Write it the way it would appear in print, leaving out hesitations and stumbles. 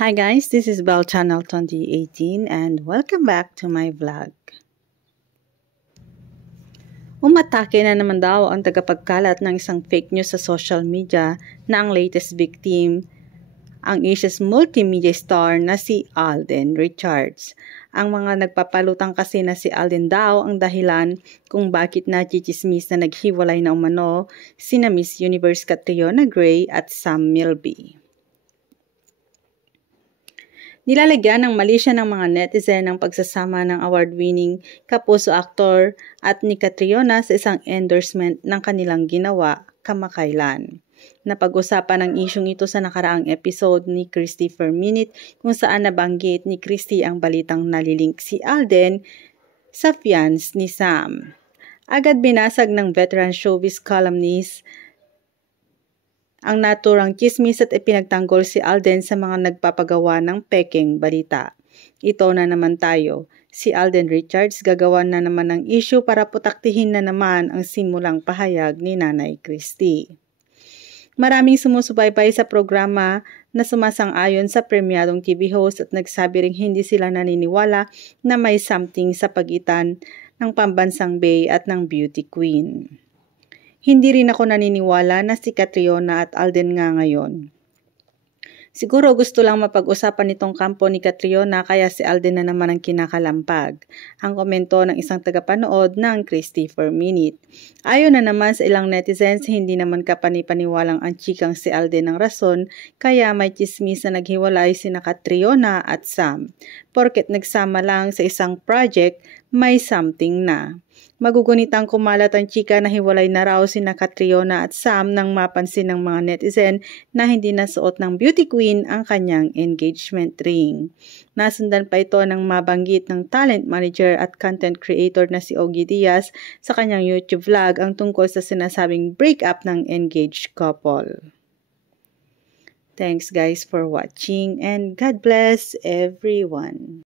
Hi guys, this is Bell Channel 2018 and welcome back to my vlog. Umatake na naman daw ang tagapagkalat ng isang fake news sa social media na ang latest victim ang Asia's multimedia star na si Alden Richards. Ang mga nagpapalutang kasi na si Alden daw ang dahilan kung bakit nachichismis na naghiwalay na umano sina Miss Universe Catriona Gray at Sam Milby. Nilalagyan ng mali siya ng mga netizen ang pagsasama ng award-winning kapuso actor at ni Catriona sa isang endorsement ng kanilang ginawa kamakailan. Napag-usapan ang isyong ito sa nakaraang episode ni Christy Per Minute kung saan nabanggit ni Christy ang balitang nalilink si Alden sa fiance ni Sam. Agad binasag ng veteran showbiz columnist ang naturang chismis at ipinagtanggol si Alden sa mga nagpapagawa ng pekeng balita. Ito na naman tayo. Si Alden Richards gagawa na naman ng issue para putaktihin na naman ang simulang pahayag ni Nanay Christy. Maraming sumusubaybay sa programa na sumasang-ayon sa premyadong TV host at nagsabi ring hindi sila naniniwala na may something sa pagitan ng pambansang bae at ng beauty queen. Hindi rin ako naniniwala na si Catriona at Alden nga ngayon. Siguro gusto lang mapag-usapan nitong kampo ni Catriona kaya si Alden na naman ang kinakalampag. Ang komento ng isang tagapanood ng Christy Per Minute. Ayon na naman sa ilang netizens, hindi naman kapanipaniwalang ang chikang si Alden ang rason kaya may chismis na naghiwalay sina Catriona at Sam. Porket nagsama lang sa isang project, may something na. Magugunitang kumalat ang chika na hiwalay na raw sina Catriona at Sam nang mapansin ng mga netizen na hindi nasuot ng beauty queen ang kanyang engagement ring. Nasundan pa ito ng mabanggit ng talent manager at content creator na si Ogie Diaz sa kanyang YouTube vlog ang tungkol sa sinasabing breakup ng engaged couple. Thanks guys for watching and God bless everyone.